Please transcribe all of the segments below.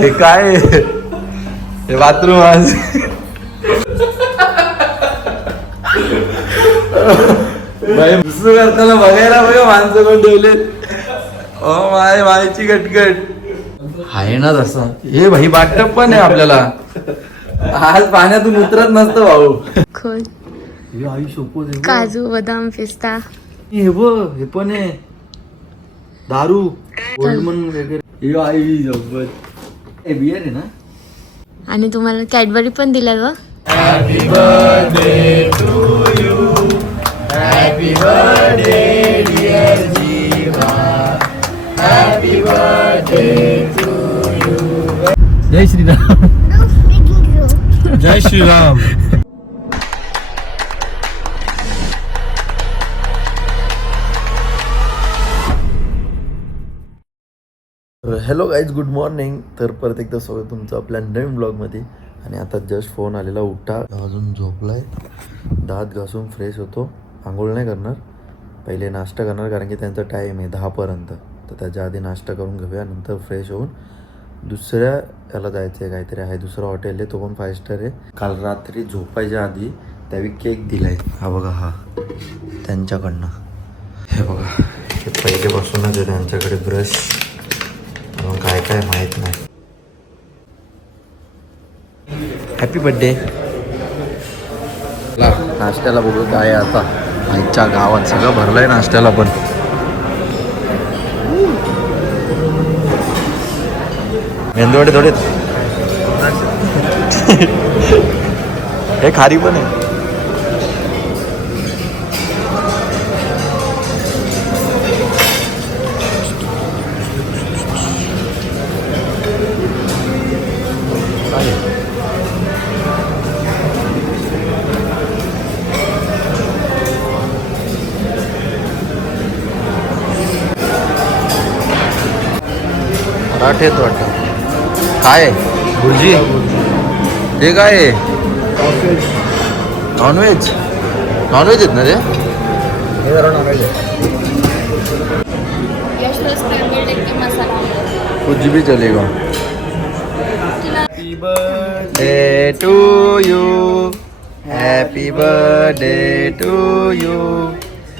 हे काय हे बाथरूम आज भाई दुसरं करताना बघायला बघा माणसं कोण ठेवले. ओ माय मायची कटकट आहे ना तसं. हे भाई बाटप पण आहे आपल्याला. आज पाण्यातून उतरत नसतं भाऊ. खोल हे आई सोपं काजू बदाम पिस्ता. हे बघ हे पण आहे दारू गोल्डमन वगैरे. हे आई जबत हे बियर आहे ना. आणि तुम्हाला कॅडबरी पण दिल्यात बघ. Happy birthday to you. Happy birthday dear Jeeva. Happy birthday to you. जय श्रीराम. जय Shriram. Hello guys, good morning. तर परत एकदा स्वागत तुमचं आपल्या नवीन ब्लॉगमध्ये. आणि आता जस्ट फोन आलेला उठा. अजून झोपलाय. दात घासून फ्रेश होतो. आंघोळ नाही करणार, पहिले नाश्ता करणार कारण की त्यांचा टाईम आहे 10पर्यंत. तर त्याच्या आधी नाश्ता करून घेऊया, नंतर फ्रेश होऊन दुसऱ्या याला जायचं आहे. काहीतरी आहे दुसरं हॉटेल आहे, तो पण 5 स्टार आहे. काल रात्री झोपायच्या आधी त्यावेळी केक दिलाय. हा बघा, हा त्यांच्याकडनं. हे बघा, हे पहिलेपासूनच आहे त्यांच्याकडे ब्रश. काय काय माहित नाही. Happy birthday. नाश्त्याला बघू काय आता. आईच्या गावात सगळं भरलंय नाश्त्याला पण. मेंदूवडे थोडे हे खारी पण आहे. पराठे तो वाटतं. काय आहे? भुर्जी. ते काय आहे? नॉनव्हेज. नॉनव्हेज आहेत ना ते. हे जरा नॉनव्हेज आहे. कुछ भी चलेगा. Happy birthday to you. Happy birthday to you.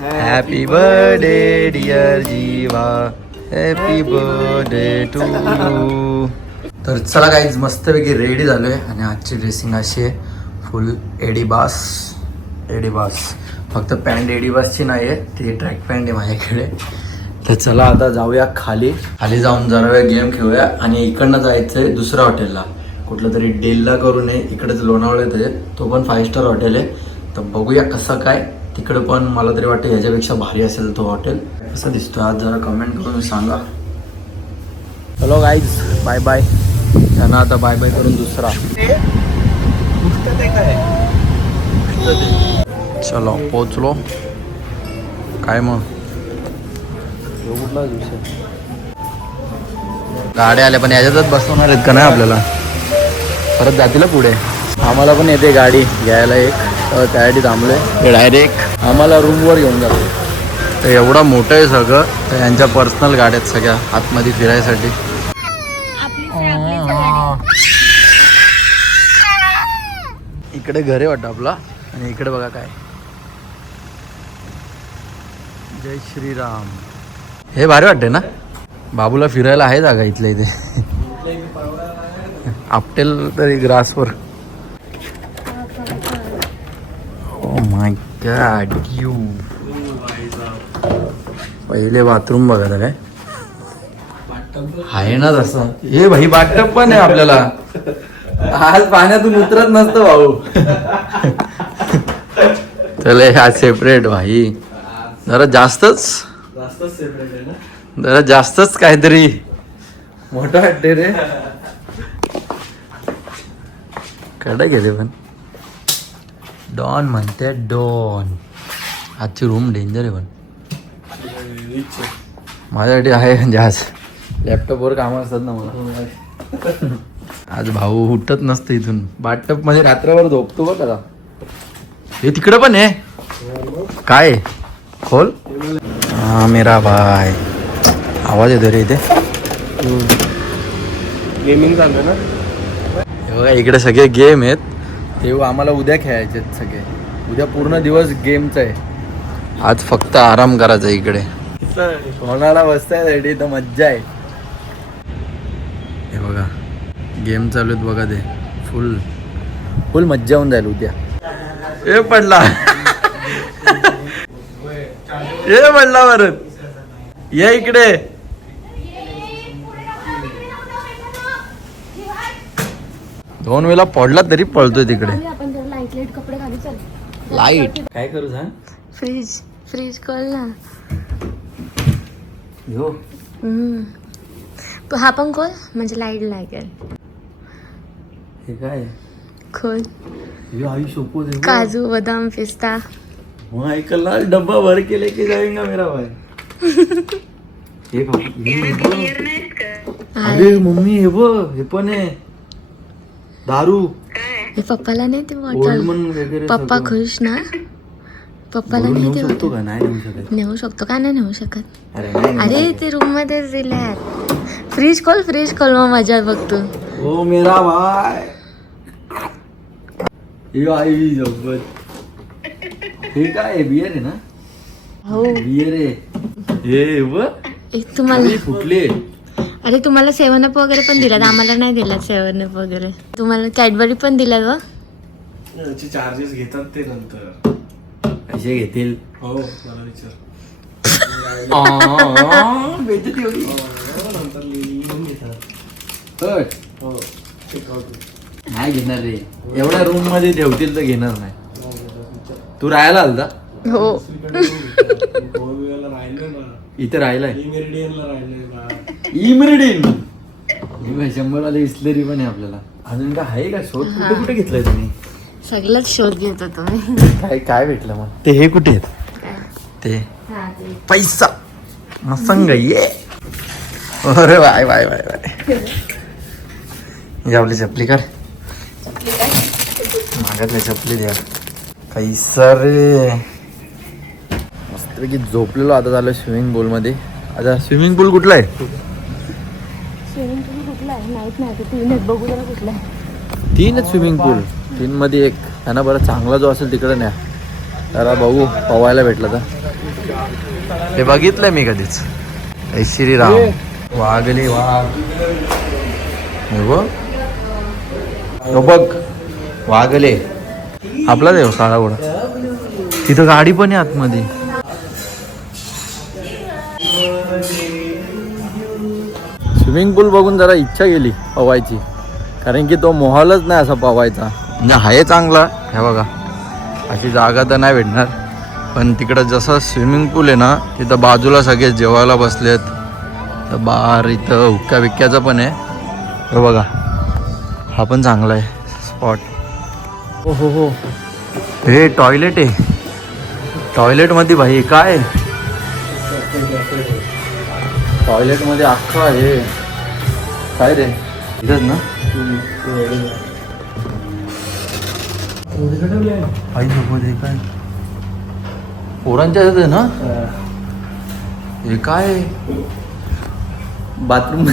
Happy birthday dear Jeeva. Happy birthday to you. तर चला गाईज, मस्तपैकी रेडी झालो आहे. आणि आजची ड्रेसिंग अशी आहे, फुल एडी बास. एडी बास फक्त पॅन्ट एडी बासची नाही आहे, ती ट्रॅक पॅन्ट आहे माझ्याकडे. तर चला आता जाऊया खाली. खाली जाऊन जरा वेळ गेम खेळूया. आणि इकडनं जायचं आहे दुसऱ्या हॉटेलला, कुठलं तरी डेलला करू नये. इकडेच लोणावळ्यात आहे, तो पण 5 स्टार हॉटेल आहे. तर बघूया कसं काय. तिकडे पण मला तरी वाटतं ह्याच्यापेक्षा भारी असेल तो हॉटेल. कसं दिसतो आज जरा कमेंट करून सांगा. Hello guys, bye bye. त्यांना आता बाय बाय करून दुसरा. चलो पोचलो. काय मग कुठला दिवस. गाड्या आल्या पण याच्यातच बसवणार आहेत का नाही आपल्याला. परत जातील पुढे. आम्हाला पण येते गाडी घ्यायला एक, त्यासाठी थांबलोय. डायरेक्ट आम्हाला रूमवर घेऊन जातो. तर एवढा मोठं आहे सगळं. तर यांच्या पर्सनल गाड्या आहेत सगळ्या आतमध्ये फिरायसाठी. इकडे घर आहे वाटतं आपला. आणि इकडे बघा काय, जय श्रीराम. हे भारी वाटते ना. बाबूला फिरायला आहे जागा इथल्या इथे. आपटेल तरी ग्रासवर. Oh my god you. पहिले बाथरूम बघा काय आहे ना तसं. हे भाई बाटप पण आहे आपल्याला. आज पाण्यातून उतरत नसतं भाऊ. चले हा सेपरेट भाई. जरा जास्तच सेपरेट आहे ना. जरा जास्तच काहीतरी मोठं वाटते रे. कडे गेले पण. डॉन म्हणते डॉन. आजची रूम डेंजर आहे पण. माझ्यासाठी आहे म्हणजे आज लॅपटॉपवर कामं असतात ना मला. आज भाऊ उठत नसतं इथून. बाटप मध्ये रात्रभर झोपतो बघ का. हे तिकडं पण आहे काय. खोल. हा मेरा भाई. आवाज येतो रे इथे. गेमिंग चालू आहे ना. हे बघा इकडे सगळे गेम आहेत. ते आम्हाला उद्या खेळायचे आहेत सगळे. उद्या पूर्ण दिवस गेमचा आहे. आज फक्त आराम करायचा आहे इकडे. कोणाला बसताय रेडी तर मज्जा आहे. हे बघा गेम चालू आहेत बघा. ते फुल फुल मज्जा होऊन जाईल उद्या. हे पडला हे पडला परत. या इकडे. दोन वेळा पडला तरी पळतोय तिकडे. लाईट काय करू सांग. फ्रीज फ्रीज खोल ना. हो हा पण खोल म्हणजे लाईट लागेल. हे काय खोल. ये आई शोको दे. काजू बदाम पिस्ता. वहाँ एक लाल डब्बा भर के लेके जाएगा मेरा भाई. हे बघ, अरे मम्मी हे बघ हे पण आहे दारू. हे पप्पाला नाही ते बॉटल. ओल्डमन वगैरे पप्पा सगळं. खुश ना. पप्पाला भरून नाही नेऊ ते शकतो बॉटल. का. नाही नेऊ शकत. नेऊ शकतो का नाही नेऊ शकत. अरे नाही नेऊ अरे शकत. ते रूम मध्ये दिल्यात. फ्रीज खोल मग मजा बघतो. ओ मेरा भाई. हे आई जब्बत. हे काय बियर आहे ना. हो बियर आहे हे बघ. तुम्हाला अरे फुटले. अरे तुम्हाला 7up वगैरे पण दिलात. आम्हाला नाही दिलात 7up वगैरे. तुम्हाला कॅडबरी पण दिलात बघ. याचे चार्जेस घेतात ते नंतर. कसे घेतील. हो मला विचार. बेइज्जती होईल. नंतर लिहून घेतात. हट. हो चेकआउट. नाही घेणार रे. एवढ्या रूम मध्ये ठेवतील तर घेणार नाही. तू राहायला आलता हो गोव्याला राहिलो ना. इथे राहिलाय. इमेरिडियनला राहिलोय ना. इमरेडियन 100 वाले इस्लेरी पण आहे आपल्याला. अजून काय आहे का शोध. कुठे कुठे घेतलाय तुम्ही. सगळंच शोध घेतो तुम्ही. काय काय भेटलं मग. ते हे कुठे आहेत ते पैसा मसंग ये. अरे बाय बाय बाय बाय. ही आपली चपली काढ. मागतल्या चपली द्या. पैसा रे. मस्तपैकी झोपलेलो. आता झालं स्विमिंग पूल मध्ये. आता स्विमिंग पूल कुठला आहे. स्विमिंग पूल कुठला आहे माहित नाही. 3 आहेत बघू जरा कुठला आहे. 3 आहेत स्विमिंग पूल. 3 मध्ये एक त्यांना बरं चांगला जो असेल तिकडे न्या. त्याला बघू पवायला भेटलं तर. हे बघितलंय मी कधीच. जय श्रीराम. वाघली वाघ. हे बघ वाघले. आपला देव काळा घोडा. तिथं गाडी पण आहे आतमध्ये. स्विमिंग पूल बघून जरा इच्छा गेली पवायची. कारण की तो मोहालच नाही असा पवायचा. म्हणजे आहे चांगला. हे बघा अशी जागा तर नाही भेटणार. पण तिकडं जसं स्विमिंग पूल आहे ना तिथं बाजूला सगळे जेवायला बसलेत. तर बार इथं हुक्का बिक्क्याचं पण आहे. हे बघा हा पण चांगला आहे स्पॉट. हो हो हो. हे टॉयलेट आहे. टॉयलेटमध्ये भाई काय. टॉयलेटमध्ये अख्खा हे काय रे इथंच ना. आई सोबत हे काय पोरांच्या ह्याच्यात आहे ना. हे काय बाथरूम.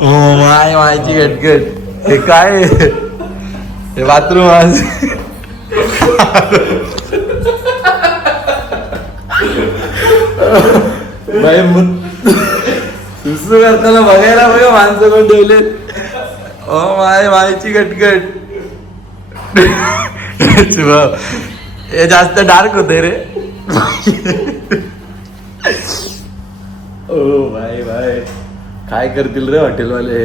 हो मायची गटगट. हे काय हे बाथरूम आज. बाई सुसू करताना बघायला बघा माणसं कोण ठेवले. ओ मायची गटगट. हे जास्त डार्क होते रे. ओ भाई भाई काय करतील रे हॉटेलवाले.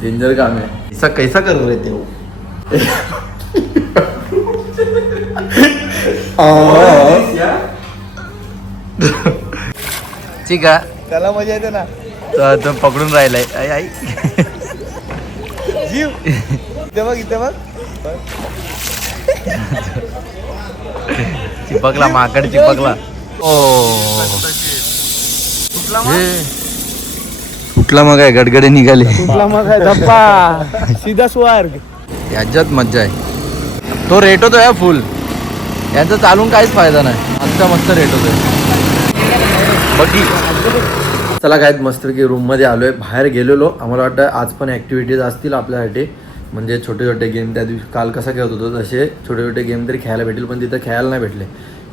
डेंजर काम आहे. ऐसा कैसा कर रहे थे वो. ठीक आहे. त्याला मजा येते ना. तो पकडून राहिलाय. आई आई जीव. इथे बघ इथे बघ. चिपकला माकड चिपकला. ओ कुठला मग आहे गडगडे निघाले. तुला मग आहे धप्पा सीधा स्वर्ग. याच्यात मज्जा आहे. तो रेट होतो या फुल. यांचा चालून काहीच फायदा नाही. आजचा मस्त रेट होतोय. बघी चला काय मस्तपैकी रूममध्ये आलो आहे. बाहेर गेलेलो, आम्हाला वाटतं आज पण ॲक्टिव्हिटीज असतील आपल्यासाठी. म्हणजे छोटे छोटे गेम त्या दिवशी काल कसा खेळत होतो तसे छोटे छोटे गेम तरी खेळायला भेटेल, पण तिथं खेळायला नाही भेटले.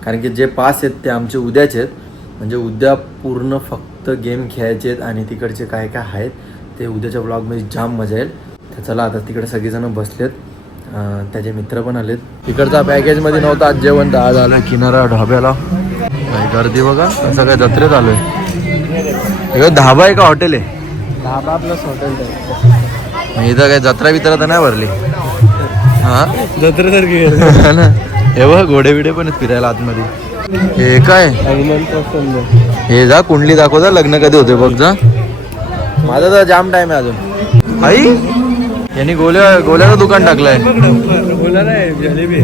कारण की जे पास आहेत ते आमचे उद्याचे आहेत. म्हणजे उद्या पूर्ण फक्त गेम खेळायचे आहेत आणि तिकडचे काय काय आहेत ते उद्याच्या ब्लॉगमध्ये जाम मजा येईल. तर चला आता तिकडे सगळेजण बसलेत, त्याचे मित्र पण आलेत. तिकडचा पॅकेजमध्ये नव्हता आज जेवण, तर आज आलं किनारा ढाब्याला. काही गर्दी बघा, कसं काय जत्रेत आलो आहे. धाबा आहे का हॉटेल आहे? ढाबा प्लस हॉटेल इथं काय जत्रा बित्रा तर नाही भरली? हां जत्रेसारखी ना. हे बघ घोडे बिडे पण आहेत फिरायला आतमध्ये. हे काय हे जा कुंडली दाखव जा, लग्न कधी होते बघ जा. माझा तर जाम टाइम आहे अजून. आई यांनी गोल्याचं दुकान टाकलंय. बोला नाही जलेबी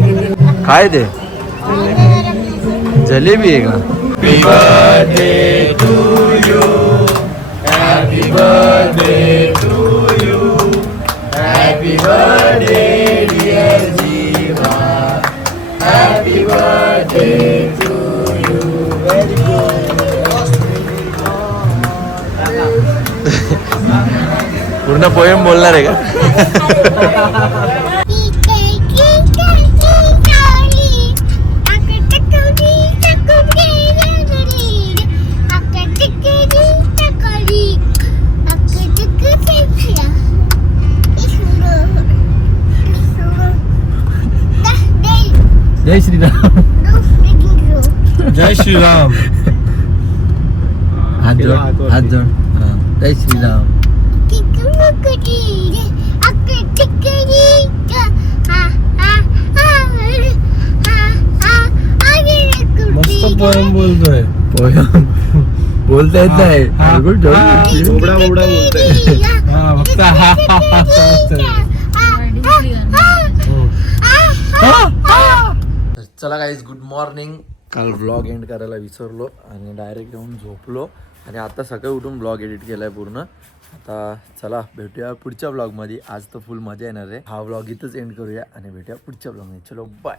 काय ते जलेबी आहे का? Happy birthday to you, happy birthday to you, happy birthday dear Jeeva, happy birthday to you. Very पूर्ण पोएम बोलणार आहे का? जय श्रीराम. जय श्रीराम. हात जोड, हात जोड. हां जय श्रीराम. मस्त पोएम बोलतोय. पोएम बोलता येत नाही. बोबडा बोबडा बोलतोय. फक्त तर चला गाईज गुड मॉर्निंग. काल व्लॉग एंड करायला विसरलो आणि डायरेक्ट येऊन झोपलो आणि आता सकाळी उठून ब्लॉग एडिट केलाय पूर्ण. आता चला भेटूया पुढच्या ब्लॉगमध्ये. आज तर फुल मजा येणार आहे. हा व्लॉग इथंच एंड करूया आणि भेटूया पुढच्या ब्लॉगमध्ये. चलो बाय.